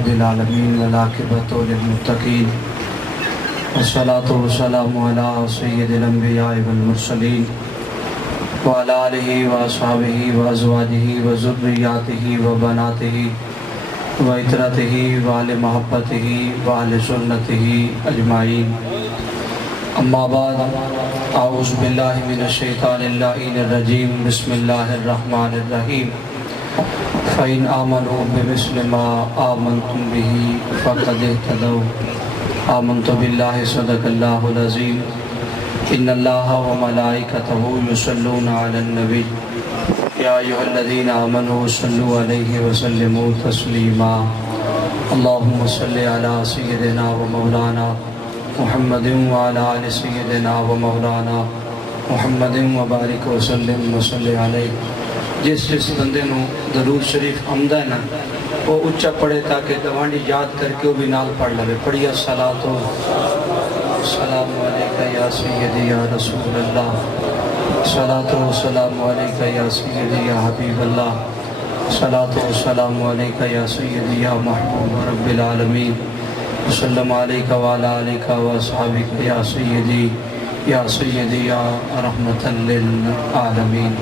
رب العالمین والعاقبۃ للمتقین والصلاۃ والسلام علی سید الانبیاء والمرسلین وعلی آلہ واصحابہ وازواجہ وذریاتہ وبناتہ وعترتہ وآل محبتہ وآل سنتہ اجمعین، اما بعد، اعوذ باللہ من الشیطان اللعین الرجیم، بسم اللہ الرحمن الرحیم۔ فَإِنْ آمَنُوا بِمِثْلِ مَا آمَنْتُمْ بِهِ فَقَدِ اهْتَدَوْا۔ آمنت باللہ صدق اللہ العظیم۔ ان اللہ وملائکتہ یصلون علی النبی یا ایھا الذین آمنوا صلوا علیہ وسلموا تسلیما۔ اللہم صلی علی سیدنا و مولانا محمد وعلی آل سیدنا و مولانا محمد وبارک وسلم وصلی علیہ۔ جس بندے نو درود شریف آمدا ہے نا وہ اچھا پڑھے تاکہ دوانی یاد کر کے وہ بھی نال پڑھ لے۔ پڑھیے الصلاۃ والسلام علیکہ یا سیدی یا رسول اللہ، الصلاۃ والسلام علیکہ یا سیدی یا حبیب اللہ، الصلاۃ والسلام علیکہ یا سیدی یا محبوب رب العالمین، وسلم علیکہ وعلی آلکہ واصحابکہ یا سیدی یا رحمۃ للعالمین۔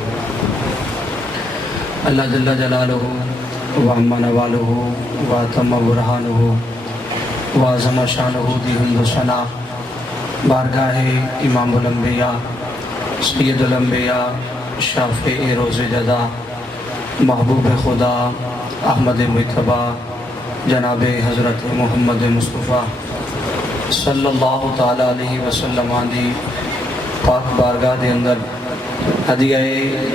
اللہ جل جلالہ وعم نوالہ واتم برہانہ وعظم شانہ دی حمد و ثنا بارگاہ امام الانبیاء سید الانبیاء شافع روز جدا محبوب خدا احمد مجتبیٰ جناب حضرت محمد مصطفیٰ صلی اللہ تعالیٰ علیہ وسلم دی پاک بارگاہ دے اندر ہدیہ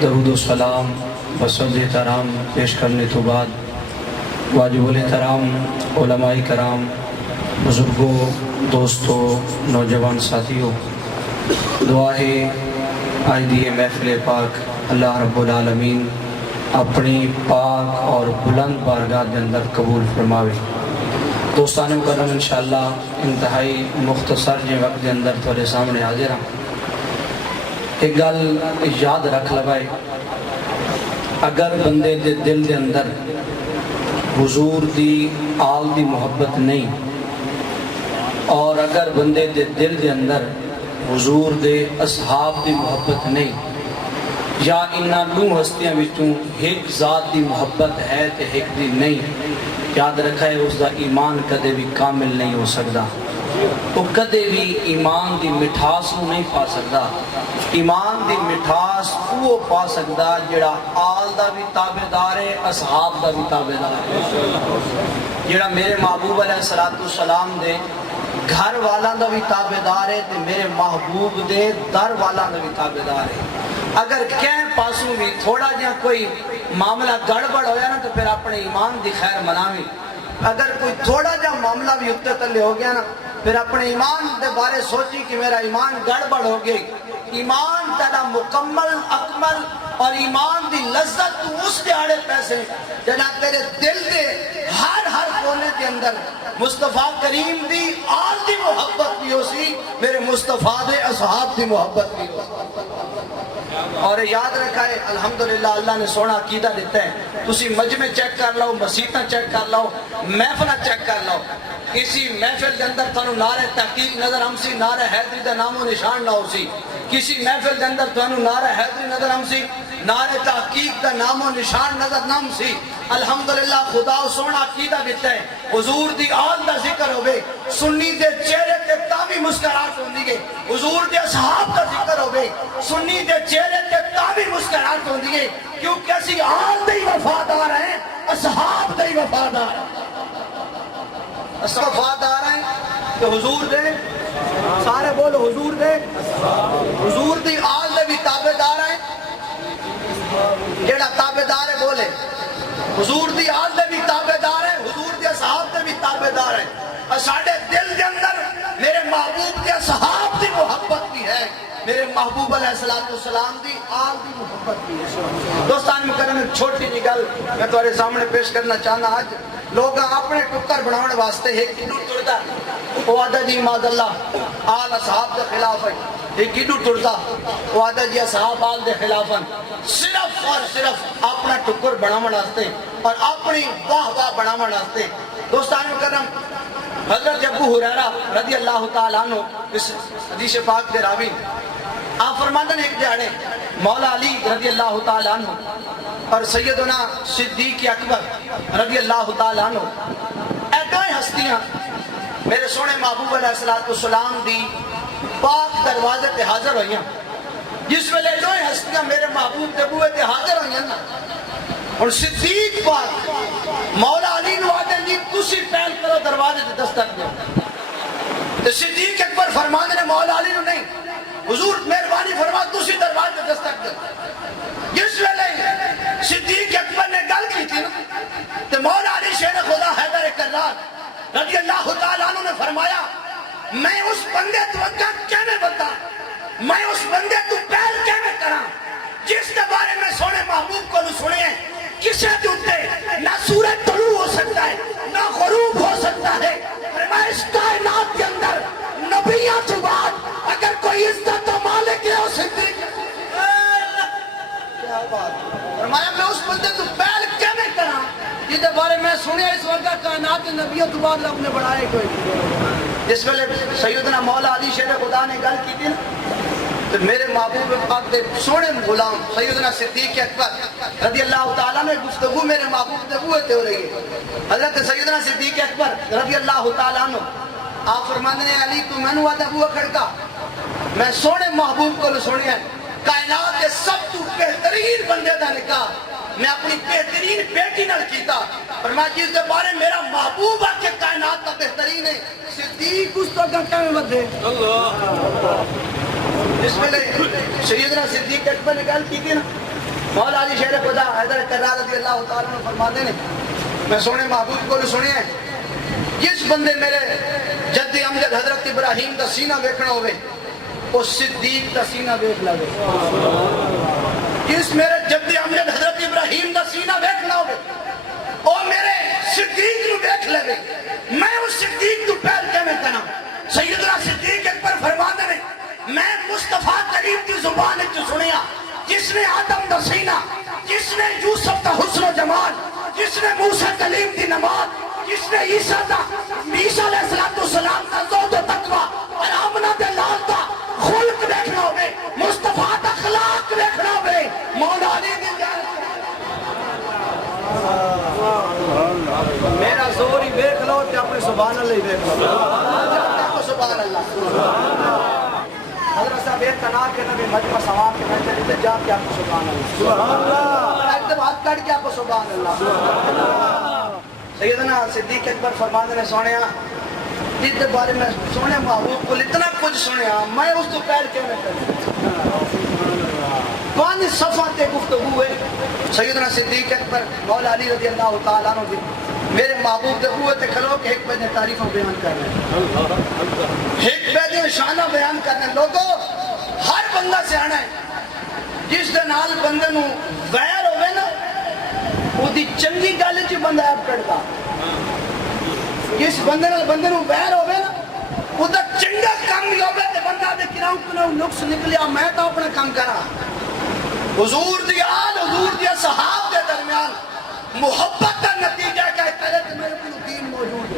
درود و سلام وصد احترام پیش کرنے تو بعد واجب الاحترام علماء کرام، بزرگوں، دوستوں، نوجوان ساتھیوں، دعا ہے آج دی محفل پاک اللہ رب العالمین اپنی پاک اور بلند بارگاہ کے اندر قبول فرماوے۔ دوستان مکرم انشاءاللہ انتہائی مختصر جے وقت کے اندر تھوڑے سامنے حاضر ہاں۔ ایک گل یاد رکھ لگائے، اگر بندے دے دل دے اندر حضور دی آل دی محبت نہیں، اور اگر بندے دے دل دے اندر حضور دے اصحاب دی محبت نہیں، یا انہاں دو ہستیاں وچوں ایک ذات دی محبت ہے تے ایک دی نہیں، یاد رکھا ہے اس دا ایمان کدے بھی کامل نہیں ہو سکتا۔ وہ کدے بھی ایمان دی مٹھاس نو نہیں پا سکتا۔ ایمان دی مٹھاس وہ پا سکتا جڑا آل دا بھی تابعدار ہے، اصحاب دا بھی تابعدار ہے، جڑا میرے محبوب علیہ السلام دے گھر والا دا بھی تابعدار ہے تے میرے محبوب دے در والا دا بھی تابعدار ہے۔ اگر کہیں پاسوں بھی تھوڑا جہاں کوئی معاملہ گڑبڑ ہویا نا تو پھر اپنے ایمان دی خیر مناویں۔ اگر کوئی تھوڑا جہاں معاملہ بھی اتنے تلے ہو گیا نا پھر اپنے ایمان دے بارے سوچی کہ میرا ایمان گڑبڑ ہو گئی۔ ایمان تیرا مکمل اکمل اور ایمان دی لذت تو اس دیاڑے پیسے جنا تیرے دل دے ہر کونے کے اندر مصطفیٰ کریم دی آل دی محبت بھی ہو سی، میرے مصطفیٰ دے اصحاب دی محبت بھی ہو سی۔ اور یاد رکھا ہے الحمدللہ اللہ نے سونا عقیدہ دیتا ہے، تسی مجمع چیک کر لو، مسیطہ چیک کر لو، محفلہ چیک کر لو، کسی محفل کے اندر تھانو نعرہ تحقیق نظر ہم سی، نعرہ حیدری دا نام و نشان نہ ہو سی۔ کسی محفل کے اندر تھانو نعرہ حیدری نظر ہم سی، نعرہ تحقیق دا نام و نشان نظر نام سی۔ الحمدللہ خدا سونا عقیدہ دیتا ہے، حضور دی آل دا ذکر ہوئے، سنی دے چہرے تے تاوی مسکرات ہوندی گے، حضور دے اصحاب دا ذکر ہوئے، سنی دے چہرے تے تاوی مسکرات ہوندی گے، کیونکہ اسی آل دے وفادار ہیں، اصحاب دے وفادار ہیں، وفادار ہیں کہ حضور دے سارے بولو حضور دی آل دے بھی تابعدار ہیں۔ جیڑا تابعدار ہے بولے حضور دی آل دے بھی تابعدار ہیں، حضور دی اصحاب دے بھی تابعدار ہیں، اور ساڑھے دل دے اندر میرے محبوب دے اصحاب دی محبت بھی ہے، میرے محبوب علیہ السلام دی آل دی محبت بھی ہے۔ دوستان مکرم ایک چھوٹی جی گل میں تمہارے سامنے پیش کرنا چاہنا۔ آج لوگ اپنے ٹکر بناؤن واسطے ایک کنو تردا وہ آدھا جی معاذ اللہ آل اصحاب دے خلاف ہے، ایک کیڈو ٹرتا وہ آدھا جی صحاب آل دے خلافن صرف اور صرف اپنا ٹکر بناون واسطے اور اپنی واہ واہ بناون واسطے. دوستان مکرم حضرت ابو ہریرہ رضی اللہ تعالیٰ عنہ اس حدیث پاک دے راوی آپ فرماتے ہیں ایک دیہاڑے مولا علی رضی اللہ تعالیٰ عنہ اور سیدنا صدیق اکبر رضی اللہ تعالیٰ عنہ اے دوئے ہستیاں میرے سونے محبوب علیہ السلام دی پاک دروازے تے حاضر ہوئیاں. جس ویلے دوئے ہستیاں میرے محبوب دے بوئے تے حاضر ہوئیاں نا اور صدیق پاک مولا علی نو آدھے جی تسی پہل کرو دروازے تے دستک دو. تے صدیق اکبر فرمانے نے مولا علی نو نہیں حضور مہربانی فرما تسی دروازے تے دستک دو. جس ویلے صدیق اکبر نے گل کی تھی تے مولا علی شیر خدا حیدر کرار رضی اللہ تعالیٰ عنہ نے فرمایا میں اس بندے تو اگا کیویں بتا میں اس بندے تو پہل کیویں کراں جس کے بارے میں سونے محبوب کو سنے ہیں کسے دوتے نہ سورج طلوع ہو سکتا ہے نہ غروب ہو سکتا ہے. میں اس کائنات کے اندر نبیوں کے بعد اگر کوئی عزت و مالک ہے اس صدیق کیا بات فرمایا میں اس بندے تو پہل کیویں کراں جس کے بارے میں سنے اس وقت کائنات کے نبیوں کے بعد رب نے بڑھائے کوئی. جس ویلے سیدنا مولا علی شیر خدا نے گل کی تھی تو میرے محبوب پاک دے سونے غلام سیدنا صدیق اکبر رضی اللہ تعالیٰ نے گفتگو میرے محبوب دے بوئے تے ہو رہی ہے. حضرت سیدنا صدیق اکبر رضی اللہ تعالیٰ عنہ آپ فرمانے ہیں علی تو میں نے آدھا بوئے کھڑکا میں سونے محبوب کو سنی ہے کائنات کے سب تو بہترین بندے دا نکاح میں اپنی بہترین بیٹی نال کیتا اور میں جس دے بارے میرا محبوب آکے کائنات کا بہترین ہے صدیق اس تو گھنٹہ میں مت دے. اس میں سیدنا صدیق اکبر نے گل کی تھی نا مولا علی شیر خدا حیدر کرار رضی اللہ تعالیٰ عنہ فرماتے ہیں میں سونے محبوب کو سنے ہیں جس بندے میرے جد امجد حضرت ابراہیم دا سینہ دیکھنا ہوئے وہ صدیق دا سینہ دیکھ لگے. جس میرے جد امجد حضرت ابراہیم دا سینہ دیکھنا ہوئے وہ میرے صدیق نو دیکھ لگے. میں اس صدیق تو پہل کے میں کہنا سیدنا صدیق اکبر فرماتے ہیں میں مصطفیٰ کریم کی زبان جو سنیا جس نے آدم دا سینہ جس نے یوسف دا حسن و جمال جس نے موسیٰ کلیم دی نماز جس نے عیسیٰ علیہ السلام دا زود و تقوی اور آمنہ دے لال دا خلق دیکھنا ہوئے مصطفیٰ دا خلاق دیکھنا ہوئے مولا علی دی میرا زور ہی دیکھ لو تے اپنے سبحان اللہ ہی دیکھ لو سبحان اللہ. حضرت صاحب ایک تناک کے نبی مجمع سواب کے بیٹھے لیتے جا کے آپ کو سبحان اللہ ایک دم ہاتھ کڑ کے آپ کو سبحان اللہ. سیدنا صدیق اکبر فرماتے ہیں سونیا جس کے بارے میں سونے محبوب کو اتنا کچھ سنیا میں اس تو پہل کے میں کروں 5 صفحہ تے گفتگو ہوئے سیدنا صدیق اکبر مولا علی رضی اللہ تعالیٰ عنہ میرے محبوب دے ہوئے تے کھلو کہ ایک بجے تعریفوں بیان کر رہے ہیں ایک بجے شانہ بیان کرنے لوگوں ہر بندہ سے آنا ہے جس دے نال بندے نو ویر ہوئے نا وہ دی چنگی گالے چی بندہ آپ کرتا جس بندے نو ویر ہوئے نا وہ دا چنگا کام بھی ہوئے تے بندہ دے کناؤ نقص نکلیا میں تو اپنا کام کرا. حضور دی آل حضور دی صحاب کے درمیان محبت کا نتیجہ کیا ہے کہ میرے کو دین موجود ہے.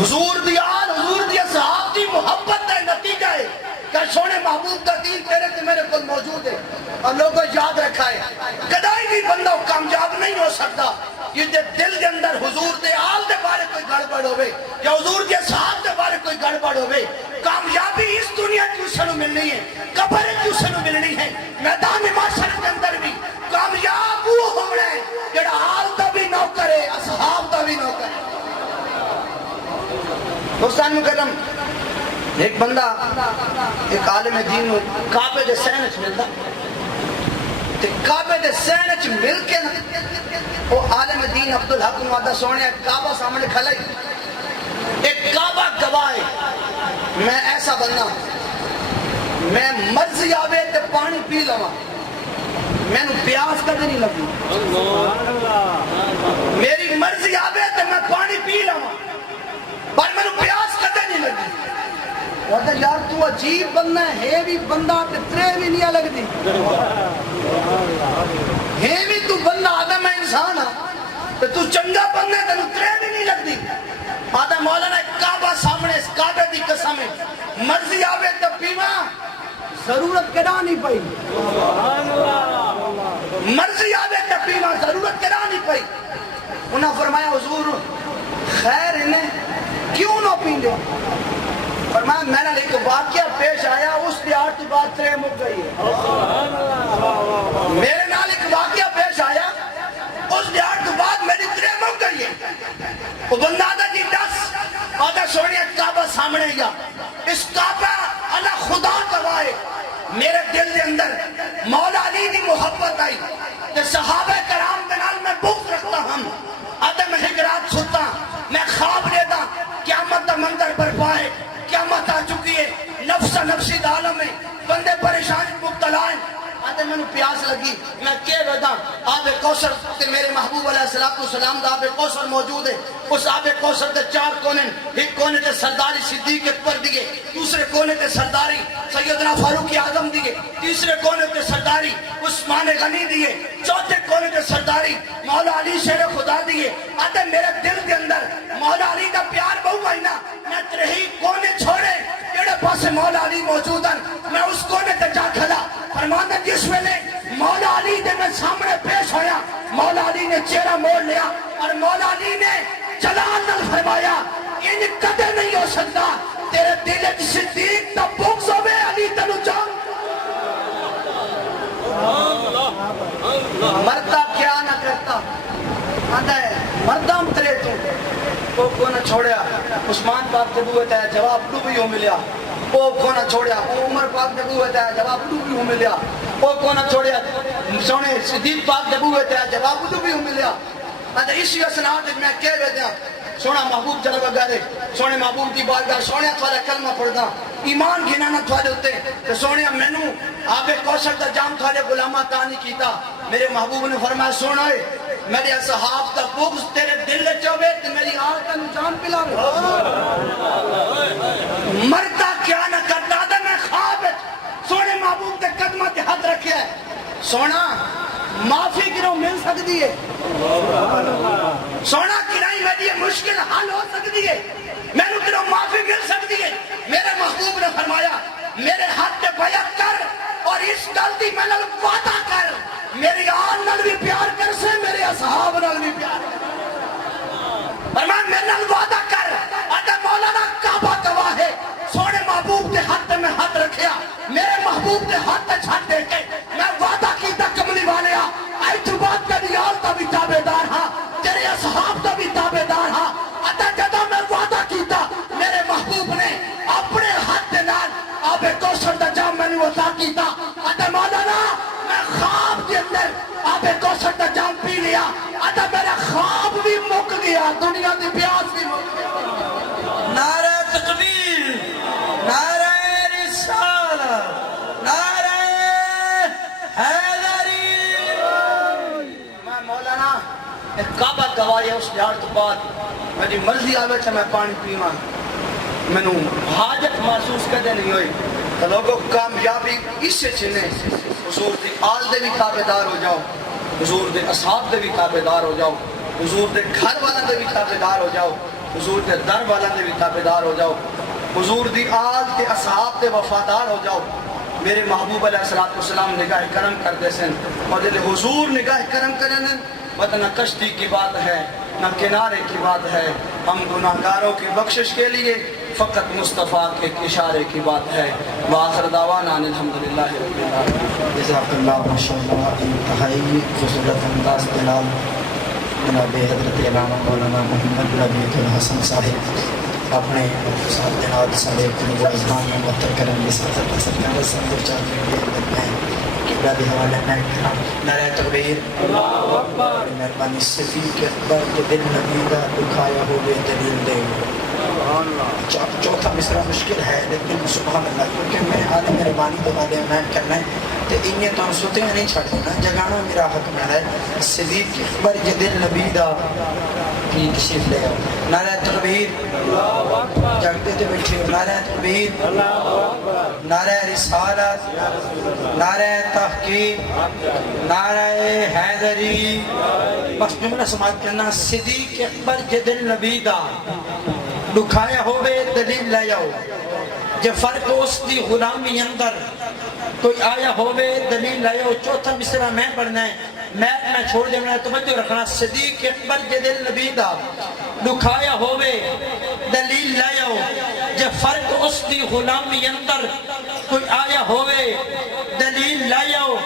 حضور دی آل حضور دی صحاب دی محبت کا نتیجہ ہے کہ سونے محبوب کا دین تیرے تے میرے کو موجود ہے. اور لوگوں یاد رکھا ہے کدائی بھی بندہ کامیاب نہیں ہو سکتا یہ دل کے اندر حضور دے آل دے بارے کوئی گڑبڑ ہوئے یا حضور دے صحاب دے بارے کوئی گڑبڑ ہوئے. کامیابی اس دنیا کی اسے نو ملنی ہے قبر کی اسے نو ملنی ہے میدان معاشر کے اندر بھی کامیاب وہ ہونا ہے جڑا آل دا بھی نہ کرے اصحاب دا بھی نہ کرے. دوستان مکرم ایک بندہ ایک عالم دین کعبے دے سین چ ملدا تے کعبے دے سین چ مل کے وہ عالم دین عبدالحق نو آدھا سونے کعبہ سامنے کھلائی ایک کعبہ گواہ ہے میں ایسا بننا میں مرضی آوے تے پانی پی لوا میں نو پیاس کدے نہیں لگی میری مرضی آوے تے میں پانی پی لوا پر میں نو پیاس کدے نہیں لگی. وہ یار تو عجیب بندہ ہے بھی بندہ تے ترے بھی نہیں لگدی ہے بھی تو بندہ آدم ہے انسان تے تو چنگا بندہ تے ترے بھی نہیں لگدی آدم مولانا کعبہ سامنے اس کعبے دی قسم ہے مرضی آوے تے پیوا ضرورت کدا نہیں پئی مرضی آوے تے پیوا ضرورت کدا نہیں پئی انہاں فرمایا حضور خیر انہیں کیوں نہ پیندے فرمایا میں نے ایک واقعہ پیش آیا اس دیار تو بات ترے مک گئی ہے میرے نال ایک واقعہ پیش آیا اس دیار تو بعد میری ترے مک گئی ہے وہ بندہ آدھا جی دس آدھا سوڑی کعبہ سامنے گیا اس کعبہ اللہ خدا گواہ میرے دل دے اندر مولا علی دی محبت آئی کہ صحابہ کرام کے نال میں بغض رکھتا ہم آدھا میں حجرات سوتا میں خواب لیتا قیامت دا منظر پر پائے قیامت آ چکی ہے نفسی دا عالم میں بندے پریشان مبتلا ہیں آدھے میں نے پیاس لگی میں کہہ رہا آب کوثر تے میرے محبوب علیہ السلام دا آب کوثر موجود ہے اس آب کوثر دے چار کونے ایک کونے تے سرداری صدیق اکبر دیئے دوسرے کونے تے سرداری سیدنا فاروق اعظم دیئے تیسرے کونے تے سرداری عثمان غنی دیئے چوتھے کونے تے سرداری مولا علی شیر خدا دیئے آدھے میرے دل کے اندر مولا علی دا پیار بہو آئی نا میں ترہی کونے چھوڑے جڑے پاسے مولا علی موجود ہیں میں اس کونے تے جا کھلا فرمانا جس ویلے مولا علی دے میں سامنے پیش ہویا مولا علی نے چہرہ موڑ لیا اور مولا علی نے جلال نال فرمایا ان کدے نہیں ہو سکتا تیرے دل وچ صدیق دا بغض ہوے علی تینوں جان مرتا کیا نہ کرتا آندا ہے مردم ترے تو وہ کو نہ چھوڑیا عثمان پاک کے بوئے تے جواب تو بھی ہو ملیا وہ کو نہ چھوڑیا عمر پاک کے بوئے تے جواب تو بھی ہو ملیا وہ کو نہ چھوڑیا سونے صدیق پاک کے بوئے تے جواب تو بھی ہو ملیا آندا اسی اسناد میں کہہ رہے ہیں سونا محبوب جلوہ گارے سونے محبوب دی بارگاہ سونے تھوڑا کلمہ پڑھدا ایمان گھنانا تھوڑے ہوتے کہ سونے مینوں آب کوثر دا جام تھوڑے غلامہ تانی کیتا میرے محبوب نے فرمایا سونا ہے میرے اصحاب دا بغض تیرے دل لے چوبے تے میری آل کا جان پلا مرتا کیا نہ کرتا دا میں خواب سونے محبوب تے قدمہ تے ہاتھ رکھیا ہے سونا معافی کرو مل سکتی ہے سونا کرائی ویڈی مشکل حل ہو سکتی ہے میں نے کرو معافی مل سکتی ہے میرے محبوب نے فرمایا میرے ہاتھ پہ بیعت کر اور اس غلطی میں نال وعدہ کر میری آل نال بھی پیار کر سے میرے اصحاب نال بھی پیار کر فرمایا میرے نال وعدہ کر اگر مولانا کعبہ گواہ ہے سونے محبوب کے ہاتھ میں ہاتھ رکھیا میرے محبوب کے ہاتھ چھٹ دے کے میں وعدہ کیتا کملی والے آئی تو بات کا نیال کا بھی تابعدار ہاں تیرے اصحاب کا بھی تابعدار ہاں اتا جدا میں وعدہ کیتا میرے محبوب نے اپنے ہاتھ نال آب کوثر دا جام میں نے عطا کیتا اتا مولانا میں خواب کے اندر آب کوثر دا جام پی لیا اتا میرا خواب بھی مک گیا دنیا دی پیاس بھی مک گیا نعرہ تکبیر نعرہ رسالت نعرہ حیدری میں مولانا ایک کعبہ گواہی ہے اس دیار تو بعد میری مرضی آوے تھا میں پانی پیواں میں نے حاجت محسوس کدے نہیں ہوئی تو لوگوں کامیابی اس سے چنے حضور دی آل دے بھی تابعدار ہو جاؤ حضور دے اصحاب دے بھی تابعدار ہو جاؤ حضور دے گھر والوں دے بھی تابعدار ہو جاؤ حضور دے در والوں دے بھی تابعدار ہو جاؤ حضور دی آل دے اصحاب دے وفادار ہو جاؤ میرے محبوب علیہ السلام نگاہ کرم کر دے سن اور دل حضور نگاہ کرم کرنے نہ کشتی کی بات ہے نہ کنارے کی بات ہے ہم گناہگاروں کی بخشش کے لیے فقط مصطفیٰ کے اشارے کی بات ہے وآخر دعوانا الحمدللہ رب العالمین جزاک اللہ ماشاءاللہ انتہائی خوبصورت انداز دلال جناب حضرت علامہ مولانا محمد ربیعت الحسن صاحب اپنے ساتھ جناب سارے قلوب اذہان میں مہتر کریں گے ساتھ سرکار سندر چار میں قبلہ بھی حوالے میں کرام نعرہ تکبیر مہربانی صفی کے اکبر کے دل نبی کا دکھایا ہوئے دلیل دے چوتھا مصرع مشکل ہے لیکن سبحان اللہ کیونکہ میں عالم مہربانی تو والے میں کرنا ہے تے انہیں تو ستے نہیں چھڑ دینا جگانا میرا حق میں ہے صدیق اکبر جد نبی دا کی تشریف لے آؤ نعرہ تکبیر جگتے تے بیٹھے ہو نعرہ تکبیر نعرہ رسالت نعرہ تحقیق نعرہ حیدری بس جملہ سماعت کرنا صدیق اکبر جد نبی دا دکھایا ہوئے دلیل لے آؤ جب فرق اس دی غلامی اندر کوئی آیا ہوئے دلیل لائے ہو چوتھا مصرع میں پڑھنا ہے میں چھوڑ دے میں توجہ رکھنا صدیق اکبر جد نبی دا دکھایا ہوئے دلیل لائے ہو جب فرق اس دی غلامی اندر کوئی آیا ہوئے دلیل لائے ہو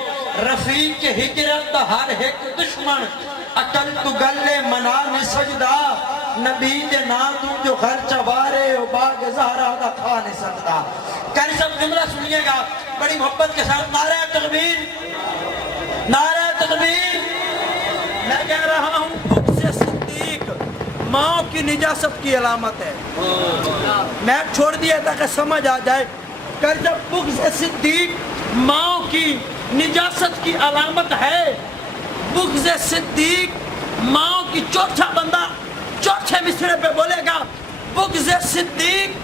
رفیق ہجرت دا ہر ایک دشمن اکل تو گلے منان سجدہ نبی دے نام تو جو خرچہ بارے و باغ زہرہ دا کھا نہیں سکتا کل سب جملہ سنیے گا بڑی محبت کے ساتھ نعرہ تکبیر نعرہ تکبیر میں کہہ رہا ہوں بغض صدیق ماں کی نجاست کی علامت ہے میں چھوڑ دیا تاکہ سمجھ آ جائے کہ جب بغض صدیق ماں کی نجاست کی علامت ہے بغض صدیق ماں کی چوتھا بندہ چوتھے مصرعے پہ بولے گا بغض صدیق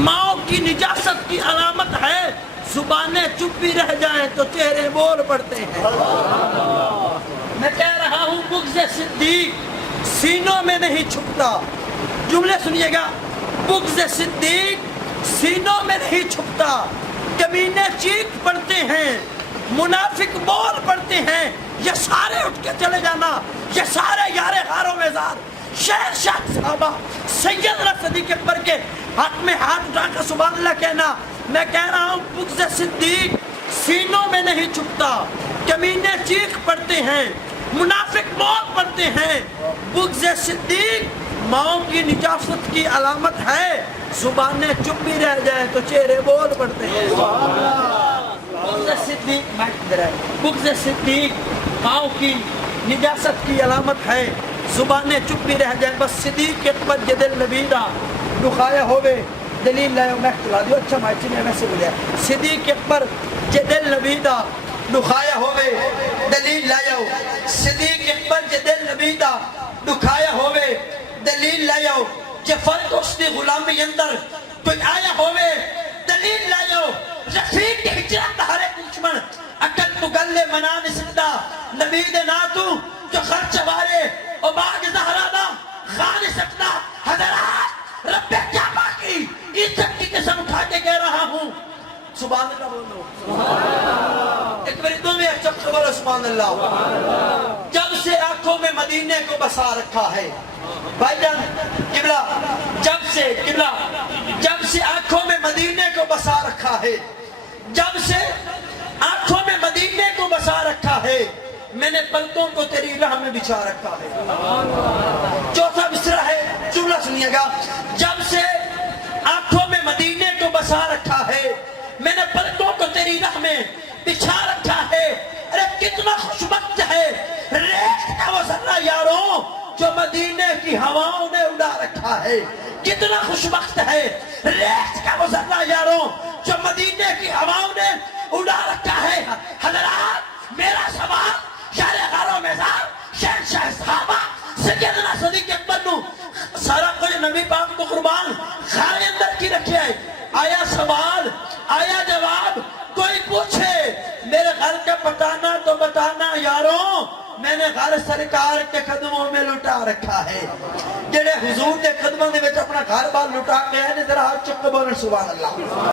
ماں کی نجاست کی علامت ہے زبانیں چپ بھی رہ جائیں تو چہرے بول پڑتے ہیں میں کہہ رہا ہوں بغض صدیق سینوں میں نہیں چھپتا جملے سنیے گا بغض صدیق سینوں میں نہیں چھپتا کمینے چیخ پڑتے ہیں منافق بول پڑتے ہیں یہ سارے اٹھ کے چلے جانا یہ سارے یارے غاروں میں زار شہر شاہ صحابہ سیدنا صدیق اکبر کے حق میں ہاتھ اٹھا کر سبحان اللہ کہنا میں کہہ رہا ہوں بغض صدیق سینوں میں نہیں چھپتا کمینے چیخ پڑتے ہیں منافق بول پڑتے ہیں بغض صدیق ماں کی نجاست کی علامت ہے زبانیں چپ بھی رہ جائیں تو چہرے بول پڑتے ہیں بغض صدیق ماں کی نجاست کی علامت ہے زبانیں چپ بھی رہ جائیں بس صدیق اکبر جد نبی دا دکھایا ہوئے دلیل لائے میں چلا دیو اچھا مائچی نے میں سے بولیا صدیق اکبر جد نبی دا دکھایا ہوئے دلیل لائے ہو صدیق اکبر جد نبی دا دکھایا ہوئے دلیل لائے ہو جب فرق اس دی غلامی اندر کوئی آیا ہوئے دلیل لائے ہو رفیق ہجرت ہر ایک دشمن اکل تو گلے منا نہیں سکتا نبی دے ناتو جو خرچ بارے اور باغ زہرہ دا کھا نہیں سکتا حضرات رب کعبہ کی عزت کی قسم اٹھا کے کہہ رہا ہوں سبحان اللہ بولو ایک بری دو میں ایک چپ بولو سبحان اللہ جب سے آنکھوں میں مدینے کو بسا رکھا ہے بھائی جان قبلہ جب سے آنکھوں میں مدینے کو بسا رکھا ہے جب سے آنکھوں میں مدینے کو بسا رکھا ہے میں نے پلکوں کو تیری راہ میں بچھا رکھا ہے چوتھا مصرع ہے جملہ سنیے گا جب سے آنکھوں میں مدینے کو بسا رکھا ہے میں نے پلکوں کو تیری راہ میں بچھا رکھا ہے ارے کتنا خوشبخت ہے ریت کا وہ ذرہ یاروں جو مدینے کی ہواؤں نے اڑا رکھا ہے کتنا خوشبخت ہے ریت کا وہ ذرہ یاروں جو مدینے کی ہواؤں نے اڑا رکھا ہے حضرات میرا سوال شہر غاروں میں زار شہر شاہ صحابہ سیدنا صدیق اکبر نو سارا کوئی نبی پاک کو قربان خارے اندر کی رکھے ہے آیا سوال آیا جواب کوئی پوچھے میرے گھر کا پتانا تو بتانا یاروں میں نے گھر سرکار کے قدموں میں لٹا رکھا ہے جڑے حضور کے قدموں میں اپنا گھر بار لٹا کے ہے ذرا ہاتھ چک کے بولیں سبحان اللہ